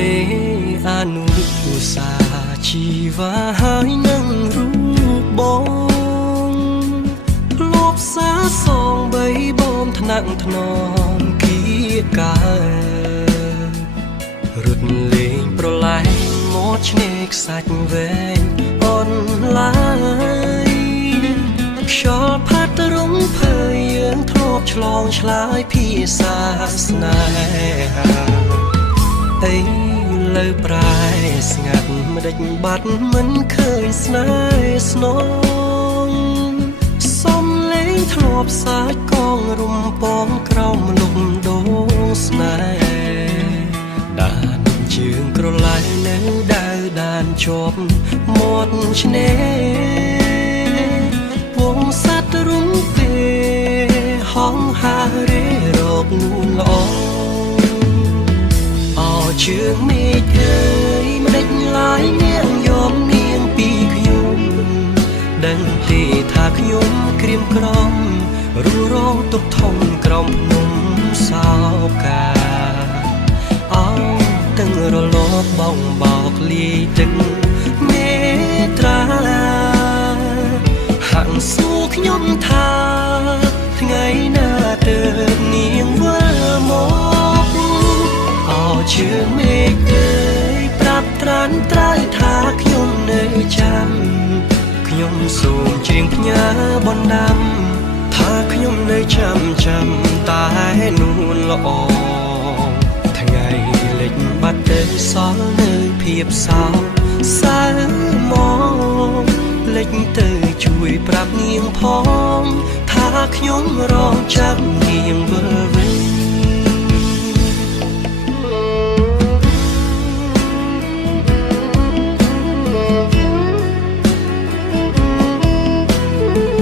នេអនុឧស្សាហ៍ជីវ៉ាហើយនឹងរូបបងធ្លាប់សាសងបីបងថ្នាក់ថ្នមគៀកើរត់លេងប្រឡែងមកឆ្នេរខ្សាច់វែងអនឡាយខ្យល់ផាត់រំភើយយើងធ្លាប់ឆ្លងឆ្លើយភាសាស្នេហាអីលើប្រែស្ងាត់មិនដេចបាត់មិនឃើញស្នេហ៍ស្នងសំលេងធ្លាប់សាច់កងរំពងក្រោមលំដងស្នេហ៍ដានជើងក្រឡៃនៅដៅដានជាប់មាត់ឆ្នេរវងសត្វរុំពេលហងហារេរកនួនល្អជើងមេឃអើយមិនដេចឡាយនាងយកនាងពីខ្ញុំដឹងទេថាខ្ញុំក្រៀមក្រំរួរងទុកធំក្រំភ្នំសោកាអោទាំងរលកបងបោកលាយទឹកមេត្រាហាក់សួរខ្ញុំថាថ្ងៃណាទៅនាងវិលមកជើងមេឃអើយប្រាប់ត្រានត្រើយថាខ្ញុំនៅចាំខ្ញុំសូមច្រៀងផ្ញើបណ្ដាំថាខ្ញុំនៅចាំតែនួនល្អថ្ងៃលិចបាត់ទៅសល់នៅភាពសោកសៅមកលិចទៅជួយប្រាប់នាងផងថាខ្ញុំរងចាំនាង